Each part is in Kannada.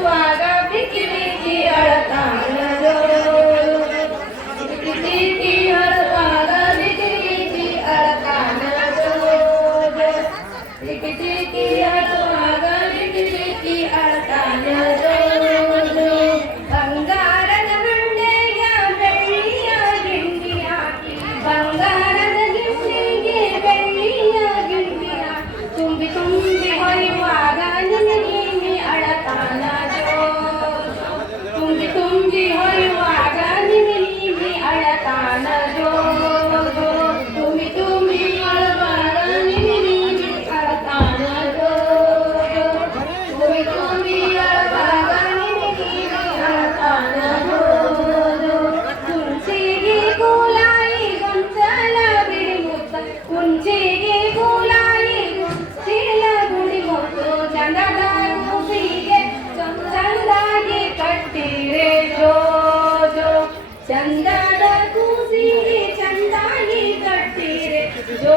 abençoado. ಚಂದದ ಕೂಸಿರಿ ಚಂದಾಗಿ ಕಟ್ಟಿರೆ ಜೋ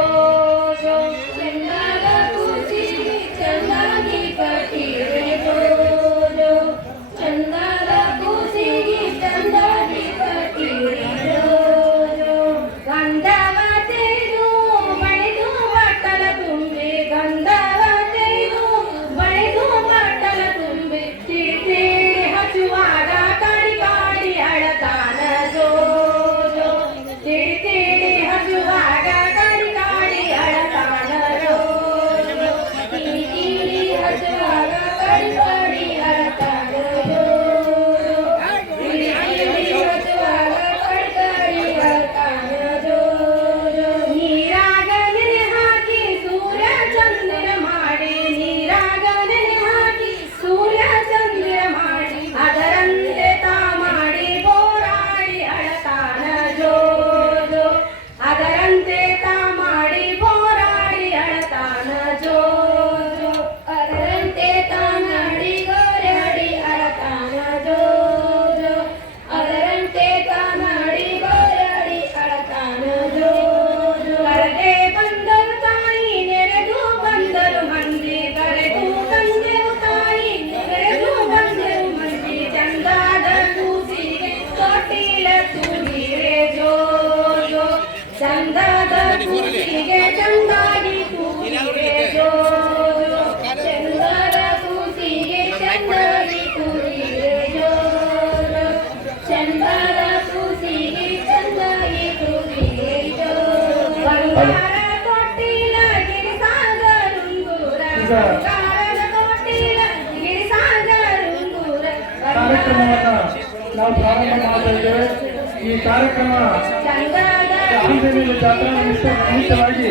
ಚಂದದ ಕೂಸಿಗೆ ಚಂದಾಗಿ ಕೂಸಿಗೆ ಚಂದದ ಕೂಸಿಗೆ ಚಂದಾಗಿ ಚಂದದ ಕೂಸಿಗೆ ಚಂದಾಗಿ ಕಾರ್ಯಕ್ರಮವನ್ನು ನಾವು ಪ್ರಾರಂಭ ಮಾಡ್ತಾ ಇದ್ದೇವೆ. ಈ ಕಾರ್ಯಕ್ರಮ ಆಂಜನೇಯ ಜಾತ್ರಾ ನಿಮಿತ್ತವಾಗಿ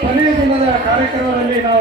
ಕೊನೆಯ ದಿನದ ಕಾರ್ಯಕ್ರಮದಲ್ಲಿ ನಾವು